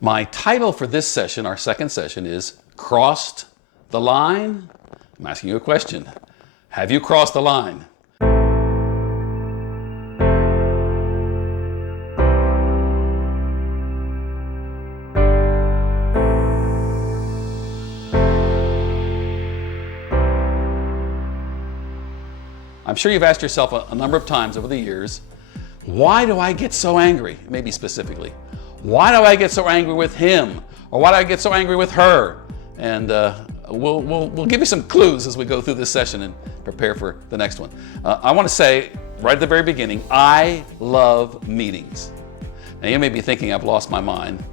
My title for this session, our second session, is Crossed the Line? I'm asking you a question. Have you crossed the line? I'm sure you've asked yourself a number of times over the years, why do I get so angry? Maybe specifically. Why do I get so angry with him? Or why do I get so angry with her? And we'll give you some clues as we go through this session and prepare for the next one. I want to say right at the very beginning, I love meetings. Now you may be thinking I've lost my mind.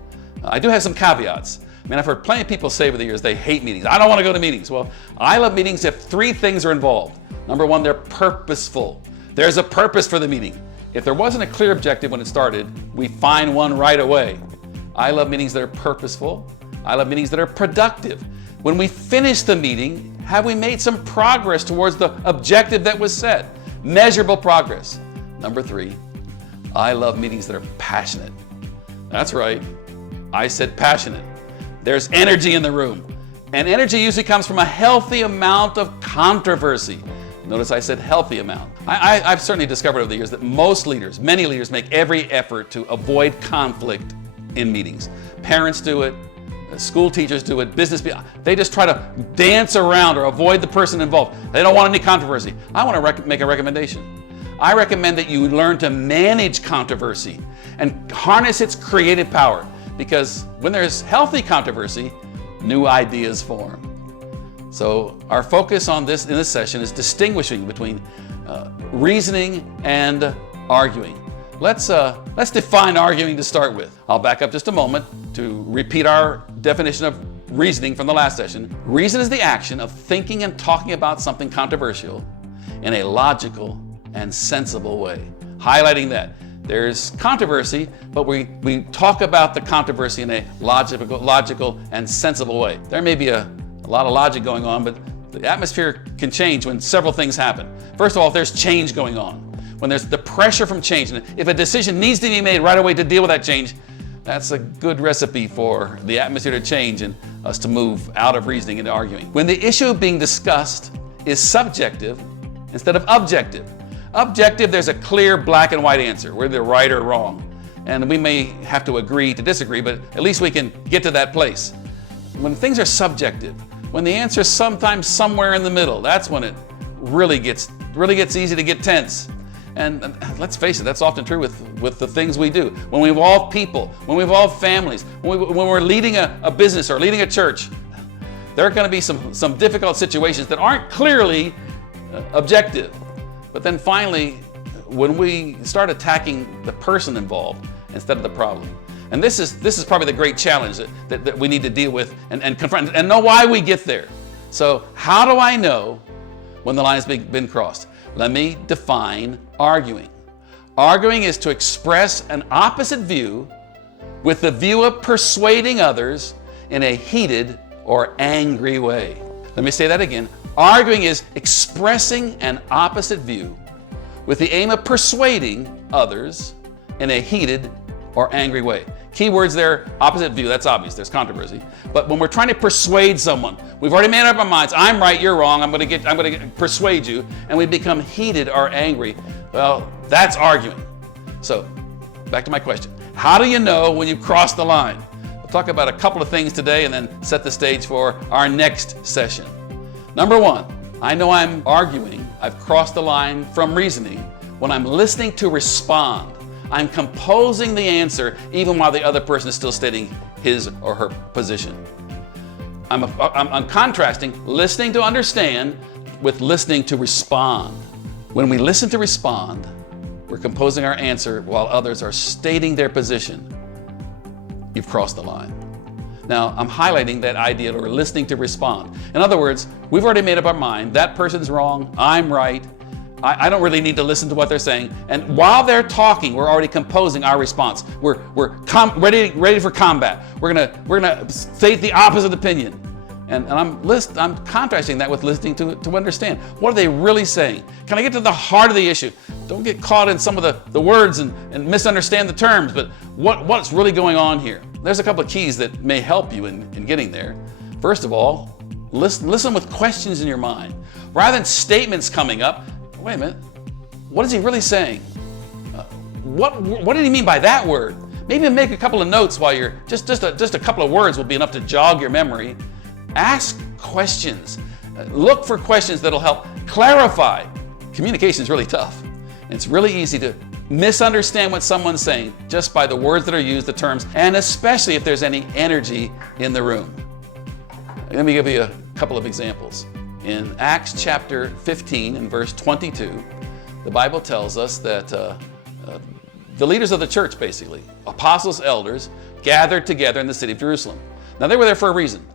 I do have some caveats. I mean, I've heard plenty of people say over the years they hate meetings. I don't want to go to meetings. Well, I love meetings if three things are involved. Number one, they're purposeful. There's a purpose for the meeting. If there wasn't a clear objective when it started, we find one right away. I love meetings that are purposeful. I love meetings that are productive. When we finish the meeting, have we made some progress towards the objective that was set? Measurable progress. Number three, I love meetings that are passionate. That's right, I said passionate. There's energy in the room. And energy usually comes from a healthy amount of controversy. Notice I said healthy amount. I've certainly discovered over the years that most leaders, many leaders, make every effort to avoid conflict in meetings. Parents do it, school teachers do it, business people, they just try to dance around or avoid the person involved. They don't want any controversy. I want to make a recommendation. I recommend that you learn to manage controversy and harness its creative power, because when there's healthy controversy, new ideas form. So our focus on this in this session is distinguishing between reasoning and arguing. Let's define arguing to start with. I'll back up just a moment to repeat our definition of reasoning from the last session. Reason is the action of thinking and talking about something controversial in a logical and sensible way. Highlighting that. There's controversy, but we talk about the controversy in a logical and sensible way. There may be a lot of logic going on, but the atmosphere can change when several things happen. First of all, if there's change going on, when there's the pressure from change, and if a decision needs to be made right away to deal with that change, that's a good recipe for the atmosphere to change and us to move out of reasoning into arguing. When the issue being discussed is subjective instead of objective. Objective, there's a clear black and white answer. We're either right or wrong. And we may have to agree to disagree, but at least we can get to that place. When things are subjective, when the answer is sometimes somewhere in the middle, that's when it really gets easy to get tense. And let's face it, that's often true with the things we do. When we involve people, when we involve families, when we're leading a business or leading a church, there are going to be some difficult situations that aren't clearly objective. But then finally, when we start attacking the person involved instead of the problem. And this is probably the great challenge that we need to deal with and confront and know why we get there. So how do I know when the line has been crossed? Let me define arguing. Arguing is to express an opposite view with the view of persuading others in a heated or angry way. Let me say that again. Arguing is expressing an opposite view with the aim of persuading others in a heated or angry way. Key words there, opposite view, that's obvious, there's controversy. But when we're trying to persuade someone, we've already made up our minds, I'm right, you're wrong, I'm gonna persuade you, and we become heated or angry. Well, that's arguing. So, back to my question. How do you know when you've crossed the line? We'll talk about a couple of things today and then set the stage for our next session. Number one, I know I'm arguing, I've crossed the line from reasoning when I'm listening to respond. I'm composing the answer even while the other person is still stating his or her position. I'm contrasting listening to understand with listening to respond. When we listen to respond, we're composing our answer while others are stating their position. You've crossed the line. Now, I'm highlighting that idea or listening to respond. In other words, we've already made up our mind, that person's wrong, I'm right. I don't really need to listen to what they're saying. And while they're talking, we're already composing our response. We're ready for combat. We're gonna state the opposite opinion. And I'm contrasting that with listening to understand. What are they really saying? Can I get to the heart of the issue? Don't get caught in some of the words and misunderstand the terms, but what's really going on here? There's a couple of keys that may help you in getting there. First of all, listen with questions in your mind. Rather than statements coming up, wait a minute, what is he really saying? What did he mean by that word? Maybe make a couple of notes while you're, just a couple of words will be enough to jog your memory. Ask questions. Look for questions that'll help clarify. Communication is really tough. It's really easy to misunderstand what someone's saying just by the words that are used, the terms, and especially if there's any energy in the room. Let me give you a couple of examples. In Acts chapter 15 and verse 22, the Bible tells us that the leaders of the church, basically, apostles, elders, gathered together in the city of Jerusalem. Now they were there for a reason.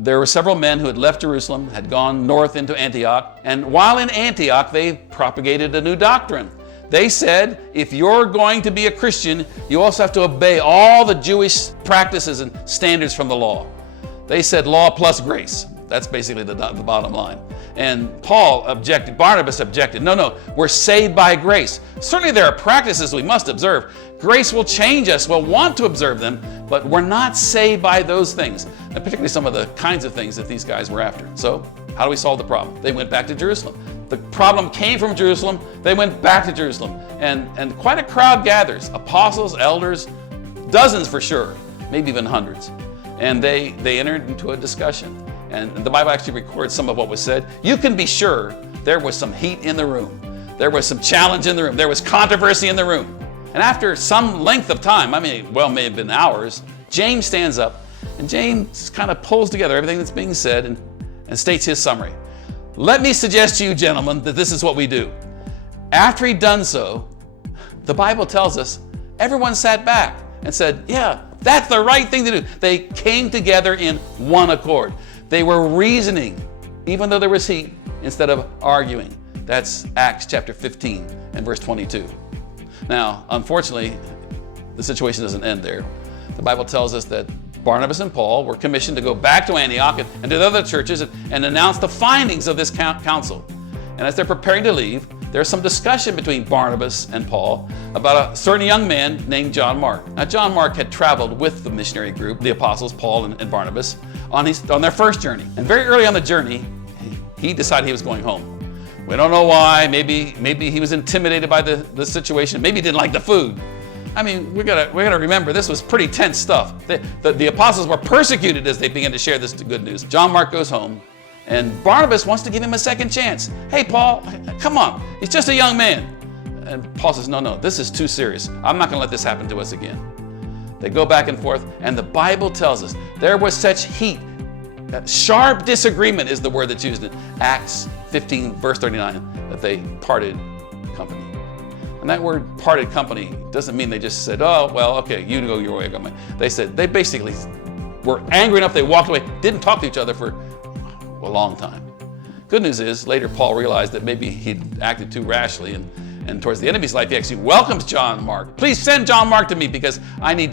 There were several men who had left Jerusalem, had gone north into Antioch, and while in Antioch, they propagated a new doctrine. They said, if you're going to be a Christian, you also have to obey all the Jewish practices and standards from the law. They said law plus grace. That's basically the bottom line. And Paul objected, Barnabas objected, no, we're saved by grace. Certainly there are practices we must observe. Grace will change us, we'll want to observe them, but we're not saved by those things, and particularly some of the kinds of things that these guys were after. So how do we solve the problem? They went back to Jerusalem. The problem came from Jerusalem, they went back to Jerusalem, and quite a crowd gathers, apostles, elders, dozens for sure, maybe even hundreds. And they entered into a discussion. And the Bible actually records some of what was said. You can be sure there was some heat in the room. There was some challenge in the room. There was controversy in the room. And after some length of time, may have been hours, James stands up and James kind of pulls together everything that's being said and states his summary. Let me suggest to you, gentlemen, that this is what we do. After he'd done so, the Bible tells us everyone sat back and said, yeah, that's the right thing to do. They came together in one accord. They were reasoning, even though there was heat, instead of arguing. That's Acts chapter 15 and verse 22. Now, unfortunately, the situation doesn't end there. The Bible tells us that Barnabas and Paul were commissioned to go back to Antioch and to the other churches and announce the findings of this council. And as they're preparing to leave, there's some discussion between Barnabas and Paul about a certain young man named John Mark. Now, John Mark had traveled with the missionary group, the apostles, Paul and Barnabas, on their first journey. And very early on the journey, he decided he was going home. We don't know why. Maybe he was intimidated by the situation. Maybe he didn't like the food. We gotta remember this was pretty tense stuff. The apostles were persecuted as they began to share this good news. John Mark goes home, and Barnabas wants to give him a second chance. Hey, Paul, come on. He's just a young man. And Paul says, no, this is too serious. I'm not going to let this happen to us again. They go back and forth, and the Bible tells us there was such heat. Sharp disagreement is the word that's used in Acts 15, verse 39, that they parted company. And that word parted company doesn't mean they just said, oh, well, okay, you go your way, I go my way. They basically were angry enough they walked away, didn't talk to each other for a long time. Good news is, later Paul realized that maybe he'd acted too rashly, and towards the end of his life, he actually welcomes John Mark. Please send John Mark to me because I need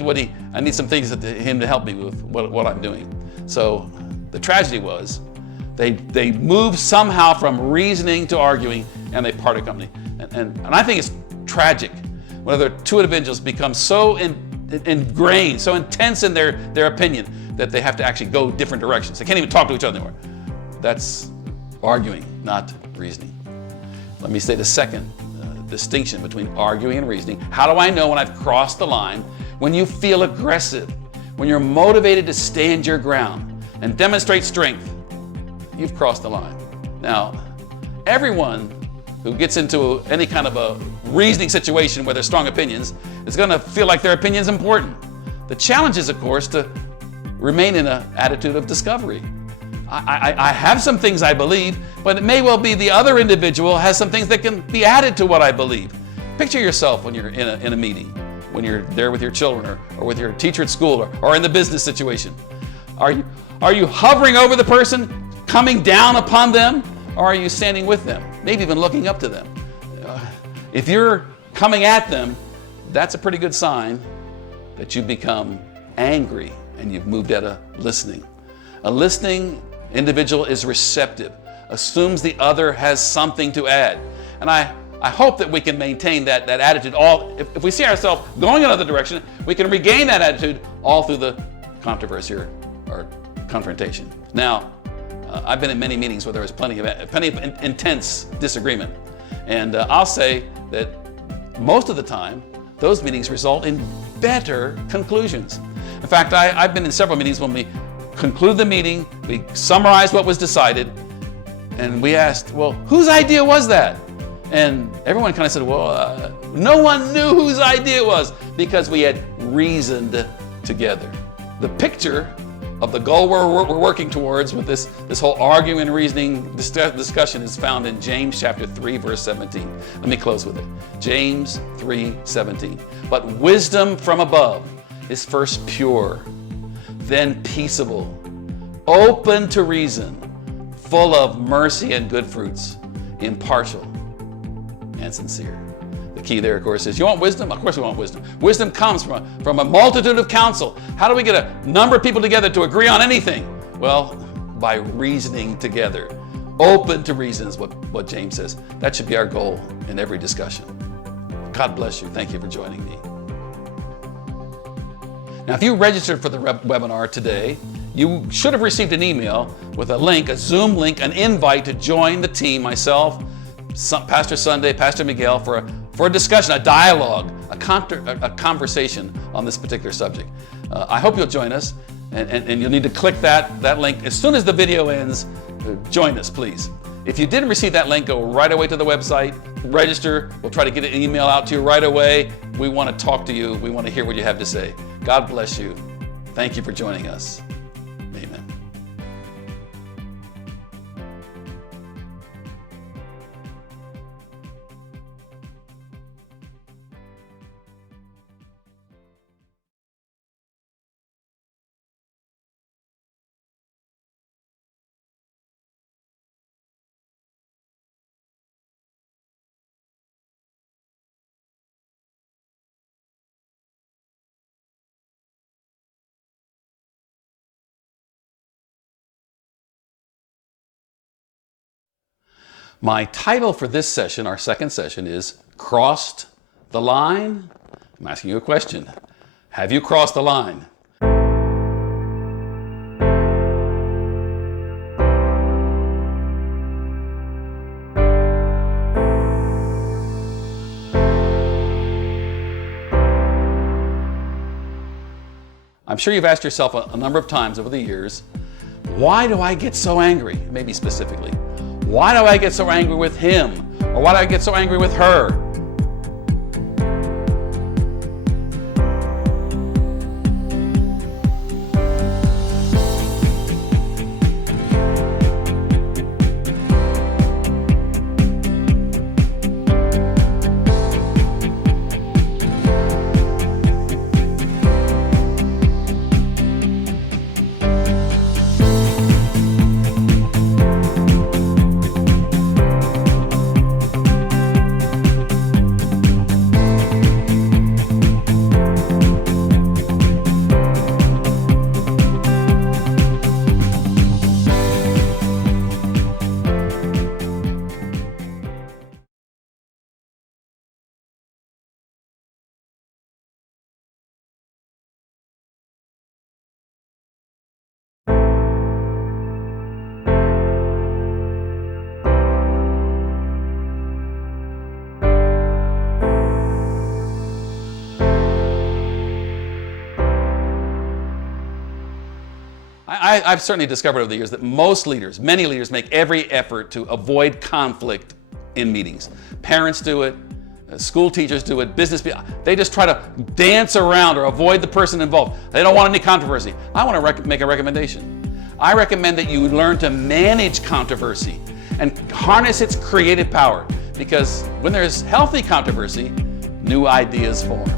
some things him to help me with what I'm doing. So the tragedy was, they moved somehow from reasoning to arguing, and they parted company. And I think it's tragic when the two individuals become so ingrained, so intense in their opinion that they have to actually go different directions. They can't even talk to each other anymore. That's arguing, not reasoning. Let me say the second distinction between arguing and reasoning. How do I know when I've crossed the line? When you feel aggressive, when you're motivated to stand your ground and demonstrate strength, you've crossed the line. Now, everyone who gets into any kind of a reasoning situation where there's strong opinions is going to feel like their opinion is important. The challenge is, of course, to remain in an attitude of discovery. I have some things I believe, but it may well be the other individual has some things that can be added to what I believe. Picture yourself when you're in a meeting, when you're there with your children or with your teacher at school or in the business situation. Are you hovering over the person, coming down upon them, or are you standing with them, maybe even looking up to them? If you're coming at them, that's a pretty good sign that you've become angry and you've moved out of listening. A listening individual is receptive, assumes the other has something to add. And I hope that we can maintain that attitude. If we see ourselves going another direction, we can regain that attitude all through the controversy or confrontation. Now, I've been in many meetings where there was plenty of intense disagreement. And I'll say that most of the time, those meetings result in better conclusions. In fact, I've been in several meetings when we conclude the meeting, we summarize what was decided, and we asked, well, whose idea was that? And everyone kind of said, well, no one knew whose idea it was because we had reasoned together. The picture of the goal we're working towards with this whole arguing and reasoning discussion is found in James chapter 3, verse 17. Let me close with it. James 3:17. But wisdom from above is first pure, then peaceable, open to reason, full of mercy and good fruits, impartial and sincere. The key there, of course, is you want wisdom? Of course we want wisdom. Wisdom comes from a multitude of counsel. How do we get a number of people together to agree on anything? Well, by reasoning together. Open to reason is what James says. That should be our goal in every discussion. God bless you. Thank you for joining me. Now, if you registered for the webinar today, you should have received an email with a link, a Zoom link, an invite to join the team, myself, Pastor Sunday, Pastor Miguel, for a discussion, a dialogue, a conversation on this particular subject. I hope you'll join us, and you'll need to click that link. As soon as the video ends, join us, please. If you didn't receive that link, go right away to the website, register. We'll try to get an email out to you right away. We want to talk to you. We want to hear what you have to say. God bless you. Thank you for joining us. Amen. My title for this session, our second session, is Crossed the Line? I'm asking you a question. Have you crossed the line? I'm sure you've asked yourself a number of times over the years, why do I get so angry? Maybe specifically. Why do I get so angry with him? Or why do I get so angry with her? I've certainly discovered over the years that many leaders make every effort to avoid conflict in meetings. Parents do it, school teachers do it, business people, they just try to dance around or avoid the person involved. They don't want any controversy. I want to make a recommendation. I recommend that you learn to manage controversy and harness its creative power, because when there's healthy controversy, new ideas form.